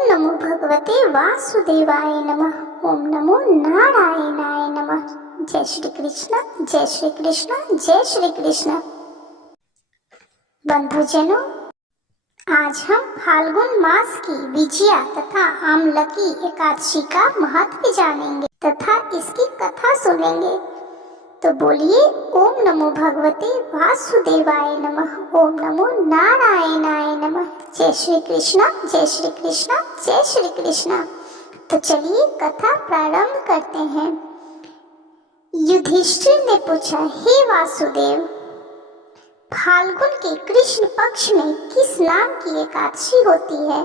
नमो भगवते वासुदेवाय नमः। ओम नमो नारायणाय नमः। जय श्री कृष्ण, जय श्री कृष्ण, जय श्री कृष्ण। बंधुजनों, आज हम फाल्गुन मास की विजया तथा आमलकी एकादशी का महत्व जानेंगे तथा इसकी कथा सुनेंगे। तो बोलिए ओम नमो भगवते वासुदेवाय नमः। ओम नमो नारायणाय नमः। जय श्री कृष्ण, जय श्री कृष्ण, जय श्री कृष्ण। तो चलिए कथा प्रारंभ करते हैं। युधिष्ठिर ने पूछा, हे वासुदेव, फाल्गुन के कृष्ण पक्ष में किस नाम की एकादशी होती है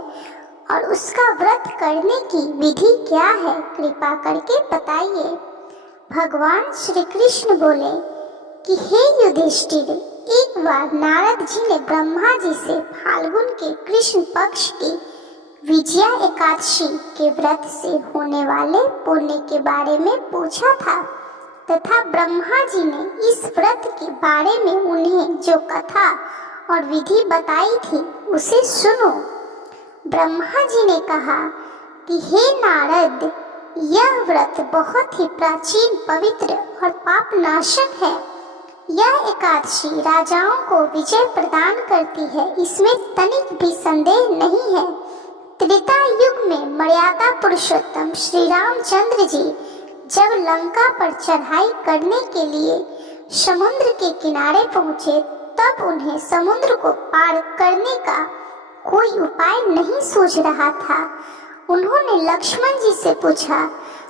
और उसका व्रत करने की विधि क्या है, कृपा करके बताइए। भगवान श्री कृष्ण बोले कि हे युधिष्ठिर, एक बार नारद जी ने ब्रह्मा जी से फाल्गुन के कृष्ण पक्ष की विजया एकादशी के व्रत से होने वाले पुण्य के बारे में पूछा था तथा ब्रह्मा जी ने इस व्रत के बारे में उन्हें जो कथा और विधि बताई थी उसे सुनो। ब्रह्मा जी ने कहा कि हे नारद, यह व्रत बहुत ही प्राचीन, पवित्र और पाप नाशक है। यह एकादशी राजाओं को विजय प्रदान करती है, इसमें तनिक भी संदेह नहीं है। त्रेता युग में मर्यादा पुरुषोत्तम श्री रामचंद्र जी जब लंका पर चढ़ाई करने के लिए समुद्र के किनारे पहुंचे, तब उन्हें समुद्र को पार करने का कोई उपाय नहीं सूझ रहा था। उन्होंने लक्ष्मण जी से पूछा,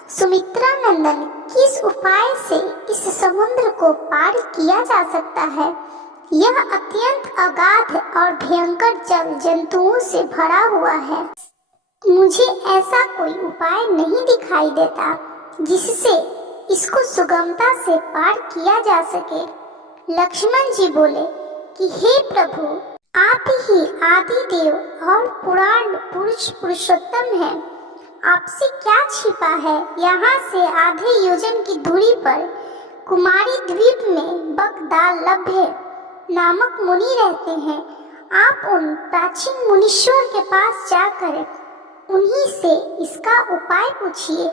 सुमित्रा नंदन, किस उपाय से इस समुद्र को पार किया जा सकता है? यह अत्यंत अगाध और भयंकर जल जंतुओं से भरा हुआ है। मुझे ऐसा कोई उपाय नहीं दिखाई देता जिससे इसको सुगमता से पार किया जा सके। लक्ष्मण जी बोले कि हे प्रभु, आप ही आदि देव और पुराण पुरुष पुरुषोत्तम हैं। आपसे क्या छिपा है? यहाँ से आधे योजन की दूरी पर कुमारी द्वीप में बकदालभ्य नामक मुनि रहते हैं। आप उन प्राचीन मुनीश्वर के पास जाकर उन्हीं से इसका उपाय पूछिए।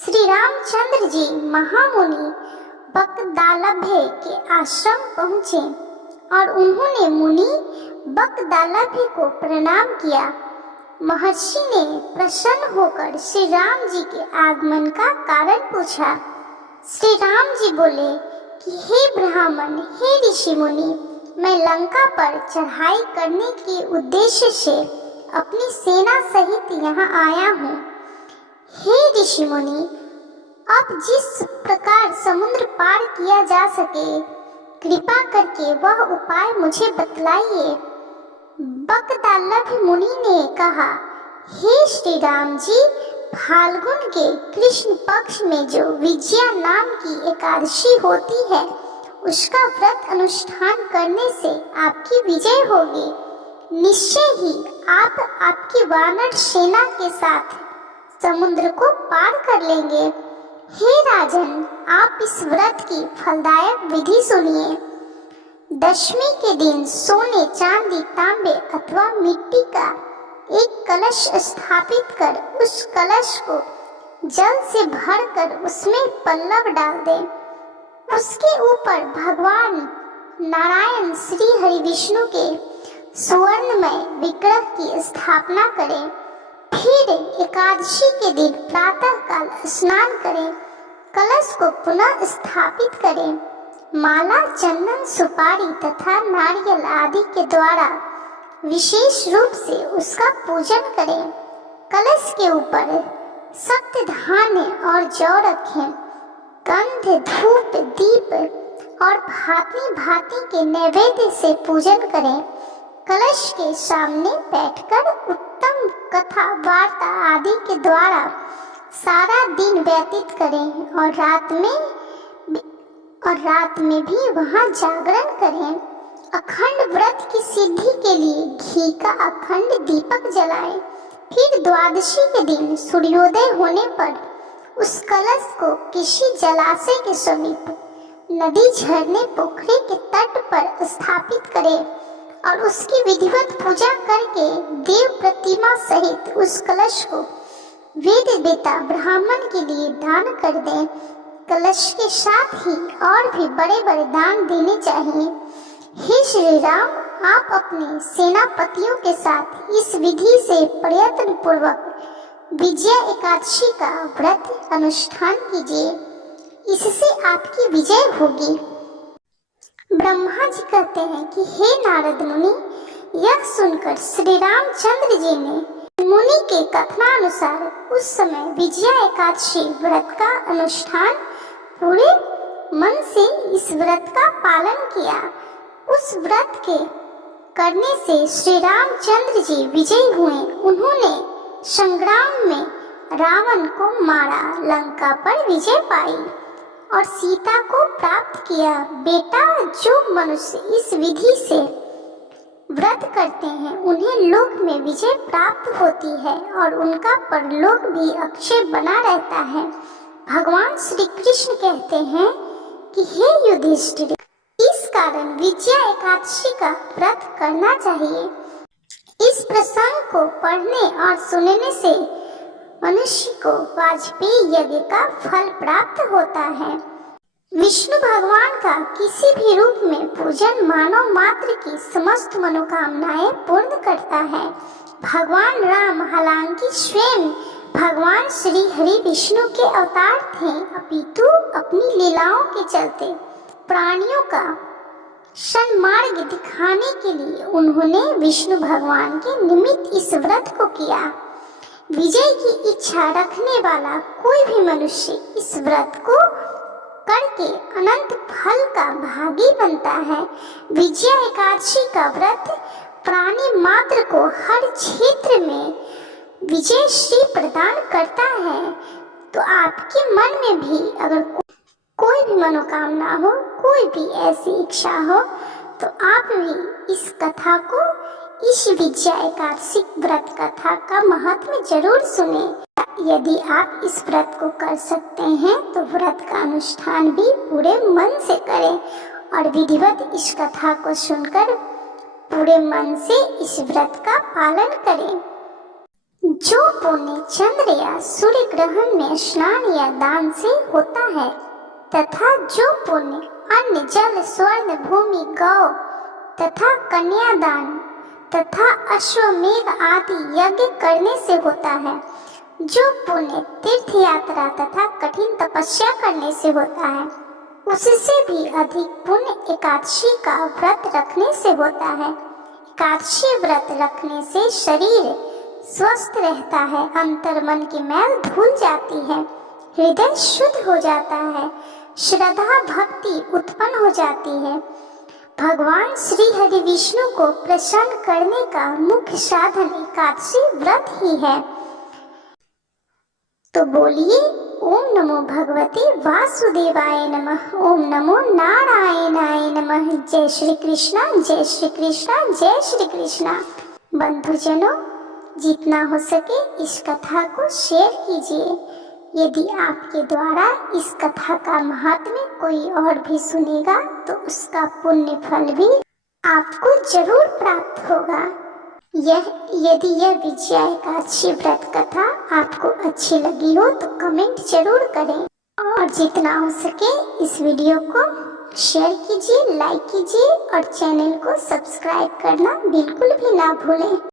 श्री रामचंद्र जी महामुनि बकदालभ्य के आश्रम पहुँचे और उन्होंने मुनि बकदालभ्य को प्रणाम किया। महर्षि ने प्रसन्न होकर श्री राम जी के आगमन का कारण पूछा। श्री राम जी बोले कि हे ब्राह्मण, हे ऋषि मुनि, मैं लंका पर चढ़ाई करने के उद्देश्य से अपनी सेना सहित यहाँ आया हूँ। हे ऋषि मुनि, अब जिस प्रकार समुद्र पार किया जा सके, कृपा करके वह उपाय मुझे बतलाइए। बकदालभ्य मुनि ने कहा, हे श्री राम जी, फाल्गुन के कृष्ण पक्ष में जो विजया नाम की एकादशी होती है, उसका व्रत अनुष्ठान करने से आपकी विजय होगी। निश्चय ही आप आपकी वानर सेना के साथ समुद्र को पार कर लेंगे। हे राजन, आप इस व्रत की फलदायक विधि सुनिए। दशमी के दिन सोने, चांदी, तांबे अथवा मिट्टी का एक कलश स्थापित कर उस कलश को जल से भरकर उसमें पल्लव डाल दें। उसके ऊपर भगवान नारायण श्री हरि विष्णु के सुवर्णमय विग्रह की स्थापना करें। फिर एकादशी के दिन प्रातः काल स्नान करें, कलश को पुनः स्थापित करें, माला, चंदन, सुपारी तथा नारियल आदि के द्वारा विशेष रूप से उसका पूजन करें। कलश के ऊपर सप्त धान्य और जौ रखें। गंध, धूप, दीप और भांति भांति के नैवेद्य से पूजन करें। कलश के सामने बैठकर उत्तम कथा वार्ता आदि के द्वारा सारा दिन व्यतीत करें और रात में भी वहाँ जागरण करें। अखंड व्रत की सिद्धि के लिए घी का अखंड दीपक जलाएं। फिर द्वादशी के दिन सूर्योदय होने पर उस कलश को किसी जलाशय के समीप, नदी, झरने, पोखरे के तट पर स्थापित करें और उसकी विधिवत पूजा करके देव प्रतिमा सहित उस कलश को वेद वेता ब्राह्मण के लिए दान कर दें। कलश के साथ ही और भी बड़े बड़े दान देने चाहिए। हे श्री राम, आप अपने सेनापतियों के साथ इस विधि से प्रयत्न पूर्वक विजया एकादशी का व्रत अनुष्ठान कीजिए, इससे आपकी विजय होगी। ब्रह्मा जी कहते हैं कि हे नारद मुनि, यह सुनकर श्री रामचंद्र जी ने मुनि के कथनानुसार उस समय विजया एकादशी व्रत का अनुष्ठान पूरे मन से इस व्रत का पालन किया। उस व्रत के करने से श्री रामचंद्र जी विजयी हुए। उन्होंने संग्राम में रावण को मारा, लंका पर विजय पाई और सीता को प्राप्त किया। बेटा, जो मनुष्य इस विधि से व्रत करते हैं उन्हें लोक में विजय प्राप्त होती है और उनका परलोक भी अक्षय बना रहता है। भगवान श्री कृष्ण कहते हैं कि हे युधिष्ठिर, इस कारण विजया एकादशी का व्रत करना चाहिए। इस प्रसंग को पढ़ने और सुनने से मनुष्य को वाजपेयी यज्ञ का फल प्राप्त होता है। विष्णु भगवान का किसी भी रूप में पूजन मानव मात्र की समस्त मनोकामनाएं पूर्ण करता है। भगवान राम हालांकि स्वयं भगवान श्री हरि विष्णु के अवतार थे, अपितु अपनी लीलाओं के चलते प्राणियों का सन्मार्ग दिखाने के लिए उन्होंने विष्णु भगवान के निमित्त इस व्रत को किया। विजय की इच्छा रखने वाला कोई भी मनुष्य इस व्रत को करके अनंत फल का भागी बनता है। विजया एकादशी का व्रत प्राणी मात्र को हर क्षेत्र में विजय श्री प्रदान करता है। तो आपके मन में भी अगर कोई भी मनोकामना हो, कोई भी ऐसी इच्छा हो, तो आप भी इस कथा को, इस विजया एकादशी व्रत कथा का महत्व जरूर सुने। यदि आप इस व्रत को कर सकते हैं तो व्रत का अनुष्ठान भी पूरे मन से करें और विधिवत इस कथा को सुनकर पूरे मन से इस व्रत का पालन करें। जो पुण्य चंद्र या सूर्य ग्रहण में स्नान या दान से होता है तथा जो पुण्य अन्न जल स्वर्ण भूमि गौ तथा कन्यादान तथा अश्वमेध आदि यज्ञ करने से होता है, जो पुण्य तीर्थ यात्रा तथा कठिन तपस्या करने से होता है, उससे भी अधिक पुण्य एकादशी का व्रत रखने से होता है। एकादशी व्रत रखने से शरीर स्वस्थ रहता है, अंतर मन की मैल धुल जाती है, हृदय शुद्ध हो जाता है, श्रद्धा भक्ति उत्पन्न हो जाती है। भगवान श्री हरि विष्णु को प्रसन्न करने का मुख्य साधन एकादशी व्रत ही है। तो बोलिए ओम नमो भगवते वासुदेवाय नमः, ओम नमो नारायणाय नमः। जय श्री कृष्णा, जय श्री कृष्णा, जय श्री कृष्णा। बंधुजनों, जितना हो सके इस कथा को शेयर कीजिए। यदि आपके द्वारा इस कथा का महात्म्य कोई और भी सुनेगा तो उसका पुण्य फल भी आपको जरूर प्राप्त होगा। यदि यह विजया एकादशी व्रत कथा आपको अच्छी लगी हो तो कमेंट जरूर करें और जितना हो सके इस वीडियो को शेयर कीजिए, लाइक कीजिए और चैनल को सब्सक्राइब करना बिल्कुल भी ना भूलें।